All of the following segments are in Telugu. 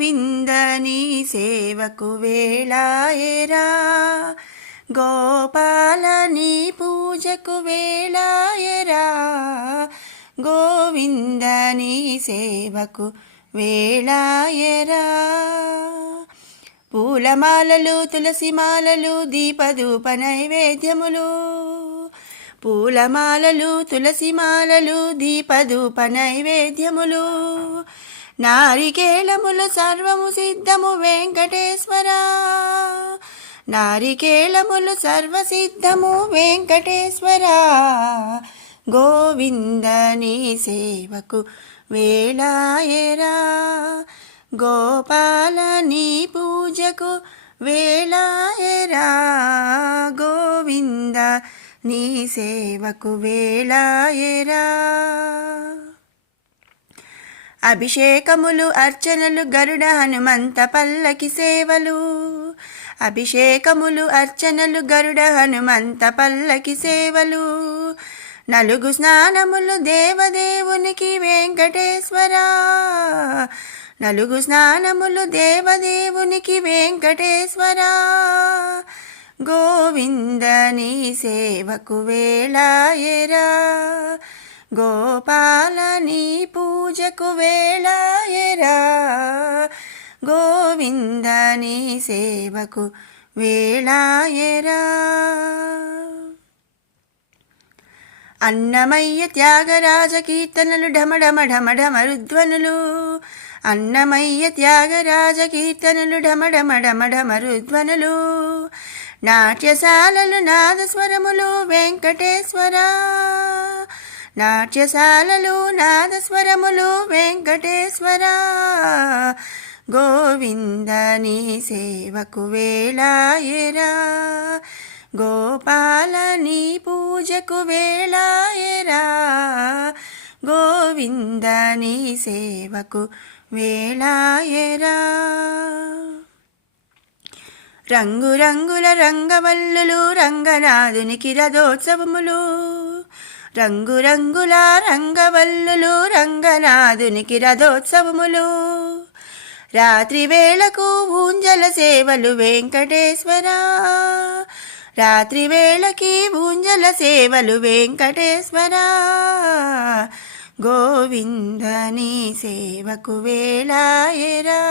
గోవింద నీ సేవకు వేళాయరా గోపాల నీ పూజకు వేళాయరా గోవింద నీ సేవకు వేళాయరా పూలమాలలు తులసిమాలలు దీపధూప నైవేద్యములు పూలమాలలు తులసిమాలలు దీపధూప నైవేద్యములు నారికేళములు సర్వము సిద్ధము వెంకటేశ్వరా నారికేళములు సర్వసిద్ధము వెంకటేశ్వరా గోవింద నీ సేవకు వేళాయరా గోపాల నీ పూజకు వేళాయరా గోవింద నీ సేవకు వేళాయరా అభిషేకములు అర్చనలు గరుడ హనుమంత పల్లకి సేవలు అభిషేకములు అర్చనలు గరుడ హనుమంత పల్లకి సేవలు నలుగు స్నానములు దేవదేవునికి వెంకటేశ్వరా నలుగు స్నానములు దేవదేవునికి వెంకటేశ్వరా గోవింద నీ సేవకు వేళాయరా గోపాల నీ పూజకు వేళాయరా గోవింద నీ సేవకు వేళాయరా అన్నమయ్య త్యాగరాజ కీర్తనలు ఢమఢమ ఢమఢమరుధ్వనులు అన్నమయ్య త్యాగరాజ కీర్తనలు ఢమఢమ ఢమఢమరుధ్వనులు నాట్యశాలలు నాదస్వరములు వెంకటేశ్వరా నాట్యశాలలు నాదస్వరములు వెంకటేశ్వరా గోవింద నీ సేవకు వేళాయరా గోపాల నీ పూజకు వేళాయరా గోవింద నీ సేవకు వేళాయరా రంగురంగుల రంగవల్లులు రంగనాథునికి రథోత్సవములు రంగురంగుల రంగవల్లులు రంగనాథునికి రథోత్సవములు రాత్రి వేళకు ఊంజల సేవలు వెంకటేశ్వరా రాత్రి వేళకి ఊంజల సేవలు వెంకటేశ్వరా గోవింద నీ సేవకు వేళాయరా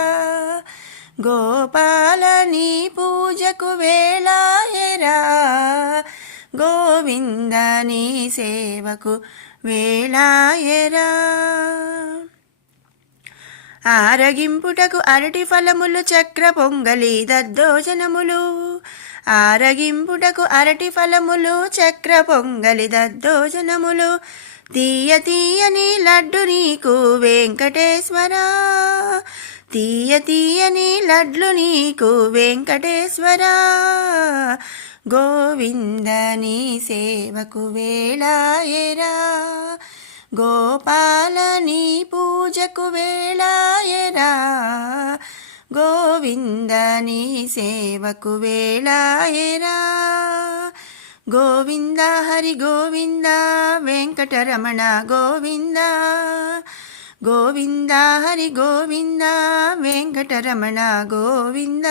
గోపాల నీ పూజకు వేళాయరా గోవింద నీ సేవకు వేళాయరా ఆరగింపుటకు అరటి ఫలములు చక్ర పొంగలి దద్దోజనములు ఆరగింపుటకు అరటి ఫలములు చక్ర పొంగలి దద్దోజనములు తీయ తీయని లడ్డు నీకు వెంకటేశ్వరా తీయ తీయని లడ్లు నీకు వెంకటేశ్వరా గోవింద నీ సేవకు వేళాయరా గోపాల నీ పూజకు వేళాయరా గోవింద నీ సేవకు వేళాయరా గోవింద హరి గోవింద వెంకటరమణ గోవింద గోవింద హరి గోవింద వెంకటరమణ గోవింద